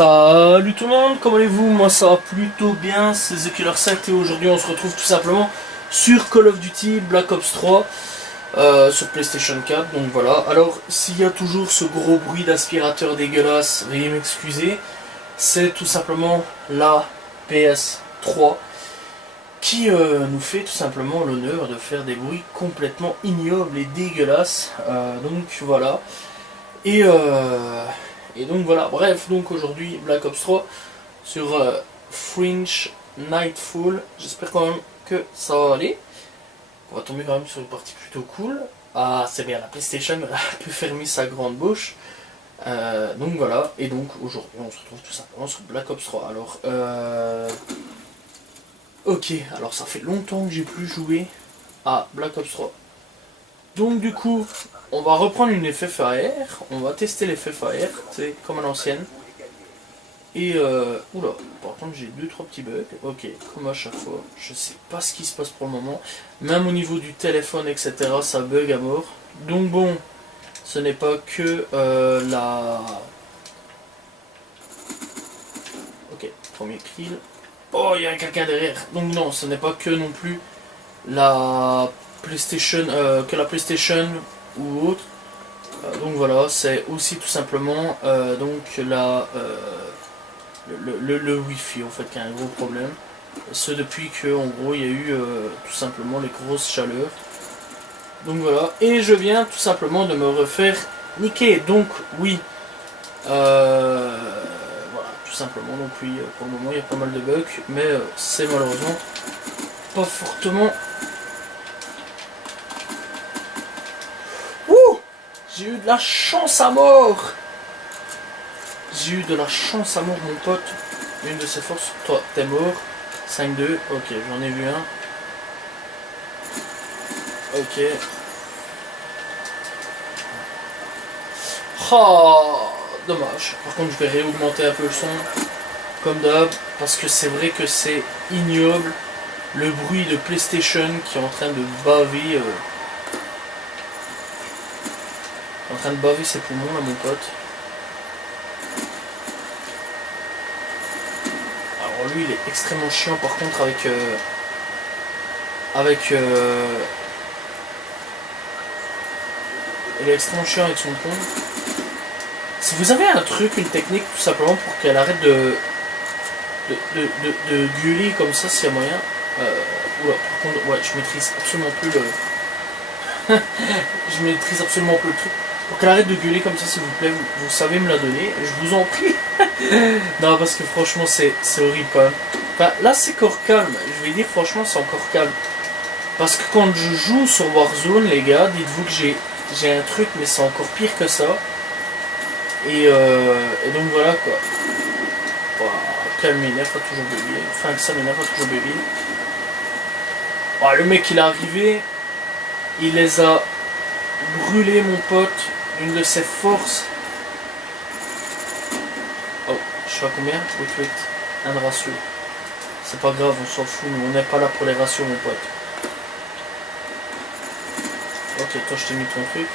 Salut tout le monde, comment allez-vous? Moi ça va plutôt bien, c'est The Killer 7 et aujourd'hui on se retrouve tout simplement sur Call of Duty Black Ops 3 sur PlayStation 4, donc voilà. Alors s'il y a toujours ce gros bruit d'aspirateur dégueulasse, veuillez m'excuser, c'est tout simplement la PS3 qui nous fait tout simplement l'honneur de faire des bruits complètement ignobles et dégueulasses, donc voilà. Et donc voilà, bref, donc aujourd'hui Black Ops 3 sur Fringe Nightfall. J'espère quand même que ça va aller. On va tomber quand même sur une partie plutôt cool. Ah, c'est bien, la PlayStation peut fermer sa grande bouche. Donc voilà, et donc aujourd'hui on se retrouve tout simplement sur Black Ops 3. Alors, ok, alors ça fait longtemps que j'ai plus joué à Black Ops 3. Donc du coup, on va reprendre une FFAR, on va tester les FFAR, c'est comme à l'ancienne. Et oula, par contre j'ai 2-3 petits bugs, ok, comme à chaque fois, je sais pas ce qui se passe pour le moment. Même au niveau du téléphone, etc., ça bug à mort. Donc bon, ce n'est pas que la... Ok, premier kill. Oh, il y a quelqu'un derrière. Donc non, ce n'est pas que non plus la PlayStation, ou autre. Donc voilà, c'est aussi tout simplement donc le Wi-Fi en fait qui a un gros problème. Ce depuis que en gros il y a eu tout simplement les grosses chaleurs. Donc voilà, et je viens tout simplement de me refaire niquer. Donc oui, voilà, tout simplement. Donc oui, pour le moment il y a pas mal de bugs, mais c'est malheureusement pas fortement. J'ai eu de la chance à mort. J'ai eu de la chance à mort, mon pote. Une de ses forces. Toi, t'es mort. 5-2. Ok, j'en ai vu un. Ok. Oh, dommage. Par contre, je vais réaugmenter un peu le son. Comme d'hab. Parce que c'est vrai que c'est ignoble. Le bruit de PlayStation qui est en train de baver. En train de baver ses poumons là, mon pote. Alors lui il est extrêmement chiant par contre il est extrêmement chiant avec son con. Si vous avez un truc, une technique tout simplement pour qu'elle arrête de gueuler comme ça s'il y a moyen. Oula, par contre, ouais, je maîtrise absolument plus le. Je maîtrise absolument plus le truc. Pour qu'elle arrête de gueuler comme ça, s'il vous plaît, vous savez me la donner, je vous en prie. Non, parce que franchement, c'est horrible quand même. Enfin, là, c'est encore calme. Je vais dire, franchement, c'est encore calme. Parce que quand je joue sur Warzone, les gars, dites-vous que j'ai un truc, mais c'est encore pire que ça. Et donc voilà quoi. Wow, quel m'énerve, pas toujours baby. Enfin, ça m'énerve, pas toujours baby. Oh, le mec, il est arrivé. Il les a brûlés, mon pote. Une de ses forces. Oh, je suis à combien? 8-8. Un ratio. C'est pas grave, on s'en fout. On n'est pas là pour les ratios, mon pote. Ok, toi, je t'ai mis ton truc.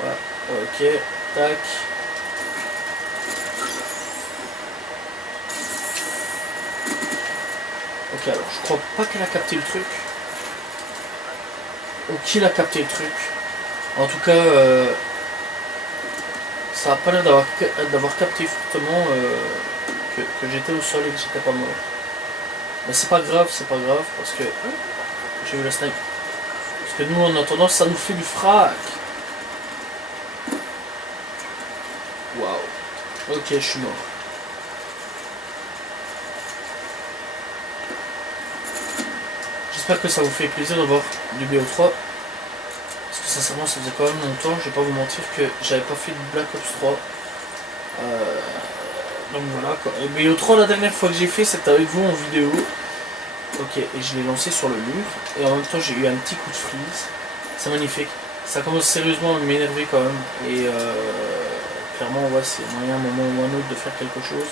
Voilà. Ok. Tac. Ok, alors, je crois pas qu'elle a capté le truc. Ou qu'il a capté le truc. En tout cas, ça a pas l'air d'avoir capté fortement que j'étais au sol et que j'étais pas mort. Mais c'est pas grave, parce que j'ai eu la snipe. Parce que nous, en attendant, ça nous fait du frac. Waouh. Ok, je suis mort. J'espère que ça vous fait plaisir de voir du BO3. Parce que sincèrement ça faisait quand même longtemps, je vais pas vous mentir que j'avais pas fait de Black Ops 3. Donc voilà quoi. Et BO3 la dernière fois que j'ai fait c'était avec vous en vidéo. Ok, et je l'ai lancé sur le mur. Et en même temps j'ai eu un petit coup de freeze. C'est magnifique. Ça commence sérieusement à m'énerver quand même. Et clairement ouais c'est moyen un moment ou un autre de faire quelque chose.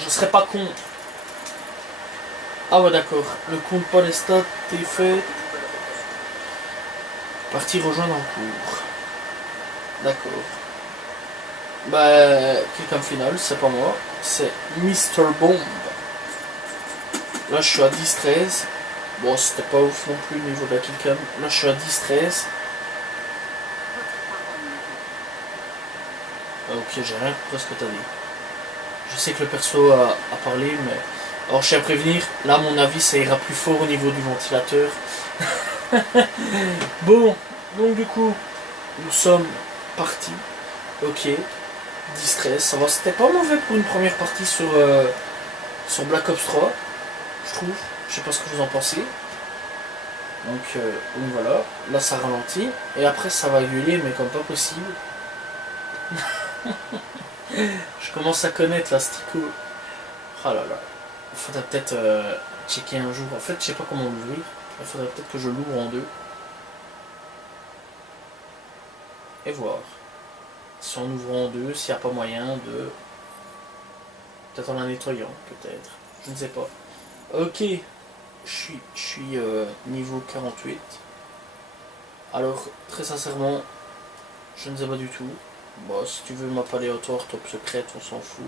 Je serais pas contre. Ah ouais d'accord, le compte pas les stats est fait. Partie rejoindre en cours. D'accord. Bah, quelqu'un final, c'est pas moi, c'est Mister Bomb. Là, je suis à 10-13. Bon, c'était pas ouf non plus au niveau de la killcam. Là, je suis à 10-13. Ok, j'ai rien compris à ce que t'as dit. Je sais que le perso a parlé, mais... Alors, je tiens à prévenir, là, à mon avis, ça ira plus fort au niveau du ventilateur. Bon, donc du coup, nous sommes partis. Ok, 10-13, ça va. C'était pas mauvais pour une première partie sur Black Ops 3, je trouve. Je sais pas ce que vous en pensez. Donc voilà, là ça ralentit. Et après ça va gueuler, mais comme pas possible. Je commence à connaître la Stico. Oh là là. Il faudrait peut-être checker un jour. En fait, je sais pas comment l'ouvrir. Il faudrait peut-être que je l'ouvre en deux. Et voir. Si en ouvrant en deux, s'il n'y a pas moyen de... Peut-être en la nettoyant, peut-être. Je ne sais pas. Ok. Je suis niveau 48. Alors, très sincèrement, je ne sais pas du tout. Bon, si tu veux map aléatoire, top secrète, on s'en fout.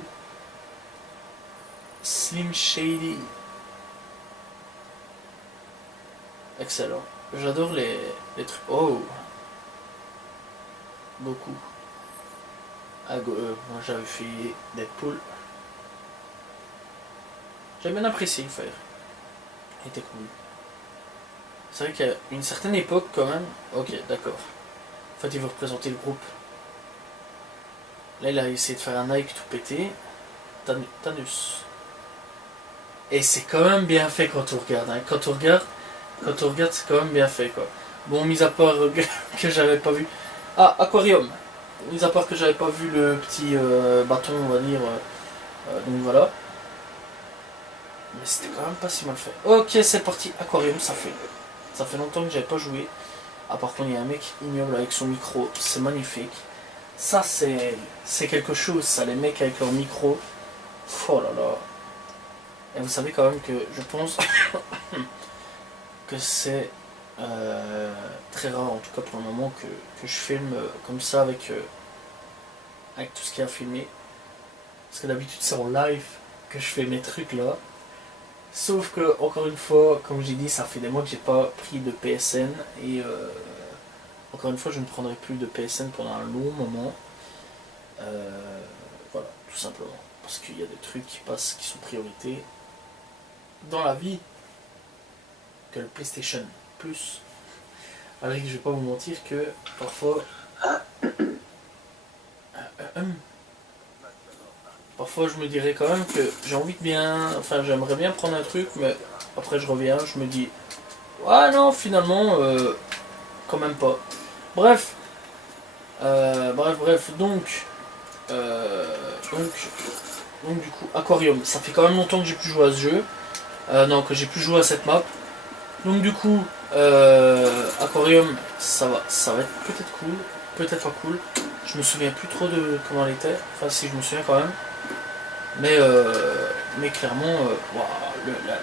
Slim Shady. Excellent. J'adore les trucs. Oh! Beaucoup. Moi j'avais fait Deadpool. J'ai bien apprécié le faire. Il était cool. C'est vrai qu'à une certaine époque quand même. Ok, d'accord. En fait, il veut représenter le groupe. Là, il a essayé de faire un Nike tout pété. Thanos. Et c'est quand même bien fait quand on regarde. Hein. Quand on regarde, c'est quand même bien fait quoi. Bon, mis à part que j'avais pas vu. Ah, Aquarium. Mis à part que j'avais pas vu le petit bâton, on va dire. Donc voilà. Mais c'était quand même pas si mal fait. Ok, c'est parti. Aquarium, ça fait longtemps que j'avais pas joué. Ah, par contre, il y a un mec ignoble avec son micro. C'est magnifique. Ça, c'est quelque chose, ça, les mecs avec leur micro. Oh là là. Et vous savez quand même que je pense que c'est très rare, en tout cas pour le moment, que je filme comme ça avec tout ce qu'il y a à filmer. Parce que d'habitude, c'est en live que je fais mes trucs là. Sauf que, encore une fois, comme j'ai dit, ça fait des mois que j'ai pas pris de PSN. Et encore une fois, je ne prendrai plus de PSN pendant un long moment. Voilà, tout simplement. Parce qu'il y a des trucs qui passent, qui sont priorités dans la vie que le PlayStation Plus. Alors que je vais pas vous mentir que parfois... Parfois je me dirais quand même que j'ai envie de bien... Enfin j'aimerais bien prendre un truc, mais après je reviens, je me dis... Ah non, finalement, quand même pas. Bref. Bref, donc... Donc du coup, Aquarium, ça fait quand même longtemps que j'ai plus joué à ce jeu. Non, que j'ai plus joué à cette map. Donc du coup, Aquarium, ça va être peut-être cool, peut-être pas cool. Je me souviens plus trop de comment elle était. Enfin si, je me souviens quand même. Mais clairement, wow,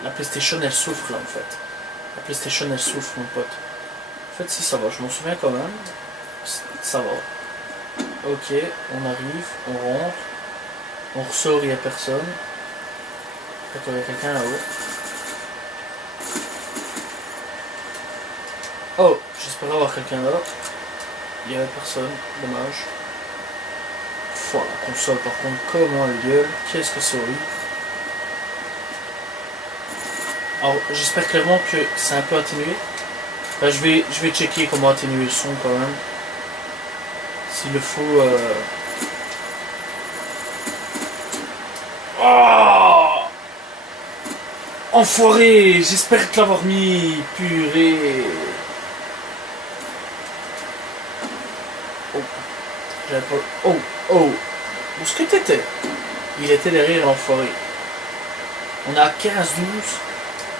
la PlayStation elle souffre là en fait. La PlayStation elle souffre mon pote. En fait si ça va, je m'en souviens quand même. Ça va. Ok, on arrive, on rentre. On ressort, il n'y a personne. Peut-être qu'il y a quelqu'un là-haut. Oh, j'espérais avoir quelqu'un là. Il n'y avait personne, dommage. Faut la console par contre, comment elle gueule. Qu'est-ce que c'est horrible. Alors j'espère clairement que c'est un peu atténué. Enfin, je vais checker comment atténuer le son quand même. S'il le faut... Oh enfoiré. J'espère te l'avoir mis. Purée. Oh. J'avais pas... Oh. Oh. Où est-ce que t'étais? Il était derrière l'enfoiré. On a 15-12.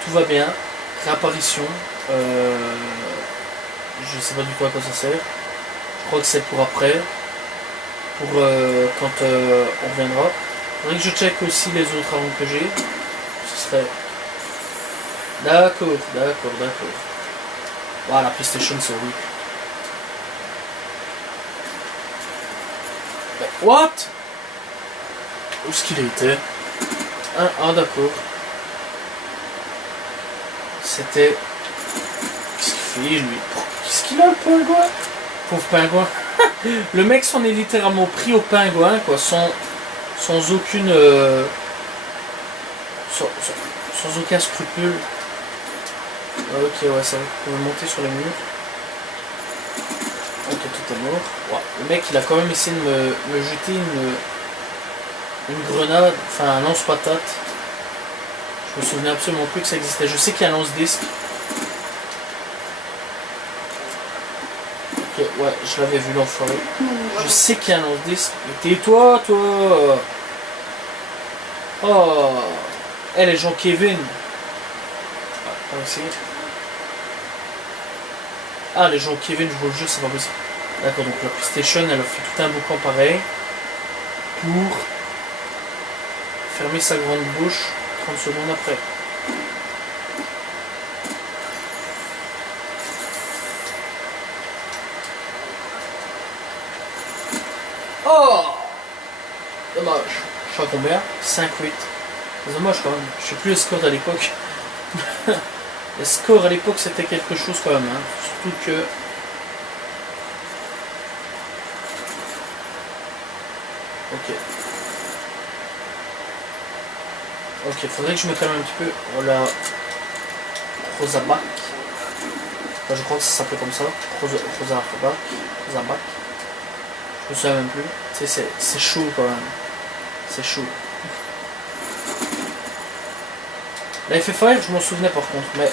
Tout va bien. Réapparition. Je sais pas du tout à quoi ça sert. Je crois que c'est pour après. Pour quand on reviendra. Il faudrait que je check aussi les autres armes que j'ai. Ce serait... D'accord. Voilà, la PlayStation c'est horrible. What? Où est-ce qu'il était? Ah d'accord. C'était... Qu'est-ce qu'il fait lui? Qu'est-ce qu'il a le pingouin? Pauvre pingouin. Le mec s'en est littéralement pris au pingouin quoi, sans aucune... sans aucun scrupule. Ok ouais ça va, on va monter sur les murs. Ok tout est mort. Wow. Le mec il a quand même essayé de me jeter une grenade, enfin un lance-patate. Je me souvenais absolument plus que ça existait. Je sais qu'il y a un lance-disque. Ok, ouais, je l'avais vu l'enfoiré. Je sais qu'il y a un lance-disque. Mais tais-toi, toi. Oh. Eh, les gens Kevin. Ah, essayer. Ah, les gens Kevin, je vous le jure, c'est pas possible. D'accord, donc la PlayStation, elle a fait tout un boucan pareil. Pour fermer sa grande bouche 30 secondes après. Oh! Dommage. Je suis à combien? 5-8. C'est dommage quand même. Je sais plus les scores à l'époque. Les scores à l'époque c'était quelque chose quand même. Hein. Surtout que... Ok. Ok, faudrait que je me calme un petit peu. Voilà. Rosabac. Enfin, je crois que ça s'appelait comme ça. Rosabac. Je me souviens même plus. Tu sais, c'est chaud quand même. C'est chaud. La FF5, je m'en souvenais par contre, mais...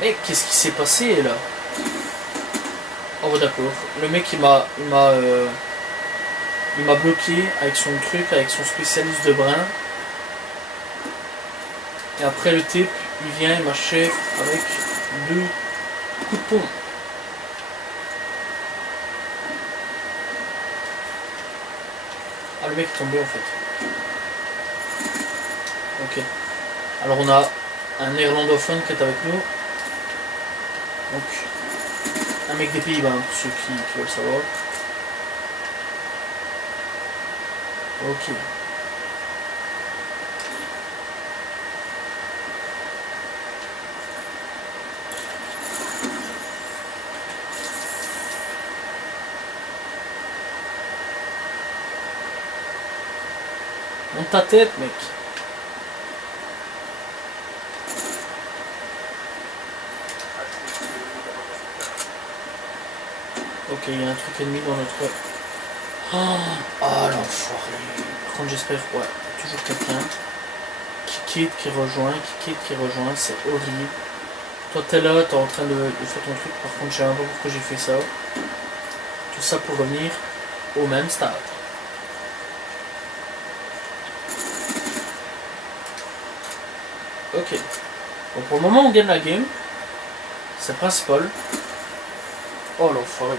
Mais qu'est-ce qui s'est passé là? Oh bah d'accord. Le mec il m'a bloqué avec son truc, avec son spécialiste de brin. Et après le type, il vient et m'achève avec 2 coups de poing. Ah le mec est tombé en fait. Ok. Alors on a un néerlandophone qui est avec nous. Donc un mec des Pays-Bas, pour ceux qui veulent savoir. Ok. Monte ta tête, mec. Ok, il y a un truc ennemi dans notre... Ah, l'enfoiré. Par contre, j'espère... Ouais, il y a toujours quelqu'un qui quitte, qui rejoint, c'est horrible. Toi, t'es là, t'es en train de faire ton truc. Par contre, je sais même pas pourquoi j'ai fait ça. Tout ça pour revenir au même stade. Ok. Bon, pour le moment, on gagne la game. C'est le principal. Oh, l'enfoiré.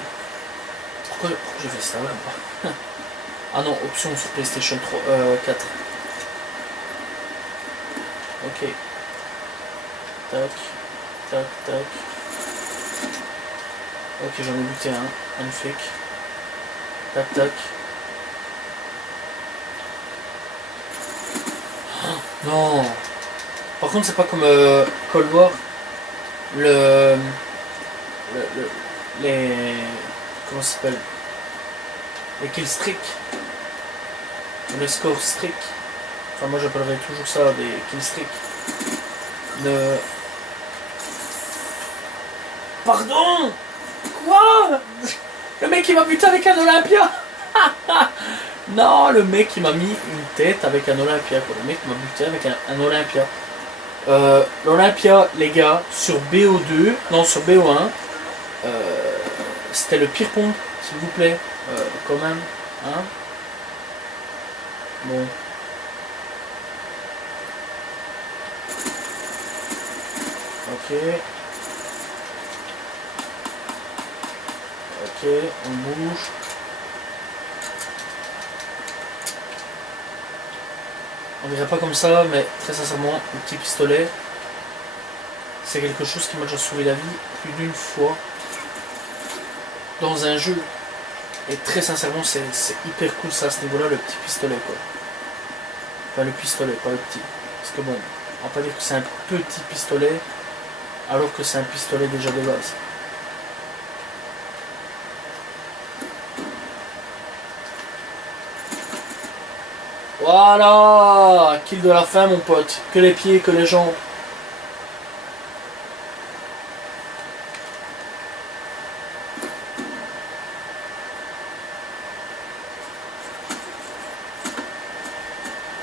Pourquoi j'ai fait ça là? Ah non, option sur PlayStation 3, 4. Ok. Tac. Tac, tac. Ok, j'en ai buté un. Magnifique. Tac, tac. Oh, non. Par contre, c'est pas comme Cold War. Les... Comment ça s'appelle? Les kill streak. Les score streak. Enfin, moi j'appellerais toujours ça des kill streak. Pardon? Quoi? Le mec il m'a buté avec un Olympia. Non, le mec il m'a mis une tête avec un Olympia. Quoi. Le mec m'a buté avec un Olympia. L'Olympia, les gars, sur BO2, non sur BO1, c'était le pire pompe, s'il vous plaît, quand même, hein. Bon. Ok. Ok, on bouge. On dirait pas comme ça, mais très sincèrement, le petit pistolet, c'est quelque chose qui m'a déjà sauvé la vie plus d'une fois dans un jeu. Et très sincèrement, c'est hyper cool ça à ce niveau-là, le petit pistolet quoi. Enfin le pistolet, pas le petit. Parce que bon, on va pas dire que c'est un petit pistolet, alors que c'est un pistolet déjà de base. Voilà, kill de la fin mon pote. Que les pieds, que les jambes.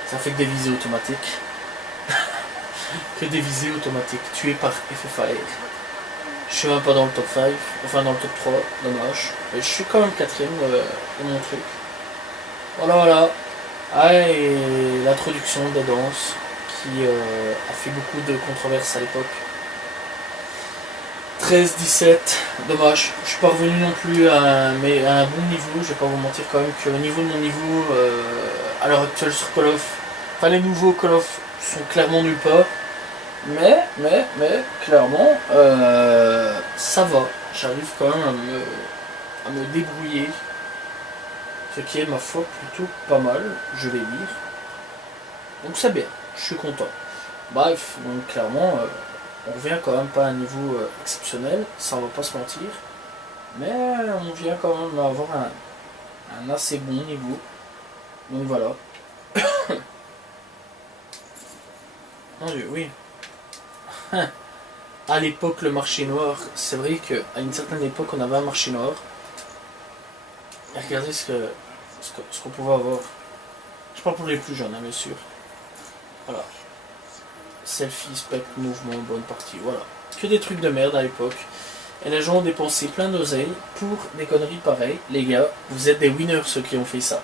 Ça fait que des visées automatiques. Que des visées automatiques. Tuées par FFAR. Je suis même pas dans le top 5. Enfin dans le top 3. Dommage. Mais je suis quand même 4ème de mon truc. Voilà, voilà. Ah, et l'introduction des danses qui a fait beaucoup de controverses à l'époque. 13-17, dommage. Je suis pas revenu non plus à un bon niveau. Je vais pas vous mentir quand même qu'au niveau de mon niveau à l'heure actuelle sur Call of, enfin les nouveaux Call of sont clairement nulle part. Mais clairement ça va. J'arrive quand même à me débrouiller. Ce qui est ma foi plutôt pas mal, je vais dire. Donc c'est bien, je suis content. Bref, donc clairement, on revient quand même pas à un niveau exceptionnel, ça on va pas se mentir. Mais on vient quand même avoir un assez bon niveau. Donc voilà. Mon Dieu, oui. À l'époque, le marché noir, c'est vrai qu'à une certaine époque, on avait un marché noir. Et regardez ce qu'on pouvait avoir. Je parle pour les plus jeunes, hein, bien sûr. Voilà. Selfie, spec, mouvement, bonne partie, voilà. Que des trucs de merde à l'époque. Et les gens ont dépensé plein d'oseille pour des conneries pareilles. Les gars, vous êtes des winners ceux qui ont fait ça.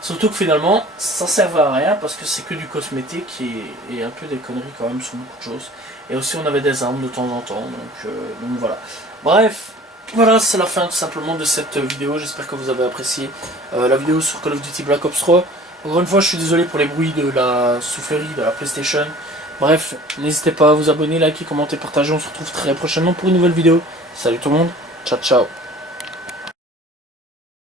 Surtout que finalement, ça servait à rien parce que c'est que du cosmétique et un peu des conneries quand même sur beaucoup de choses. Et aussi on avait des armes de temps en temps, donc voilà. Bref, voilà, c'est la fin tout simplement de cette vidéo. J'espère que vous avez apprécié la vidéo sur Call of Duty Black Ops 3. Encore une fois, je suis désolé pour les bruits de la soufflerie de la PlayStation. Bref, n'hésitez pas à vous abonner, liker, commenter, partager. On se retrouve très prochainement pour une nouvelle vidéo. Salut tout le monde, ciao ciao.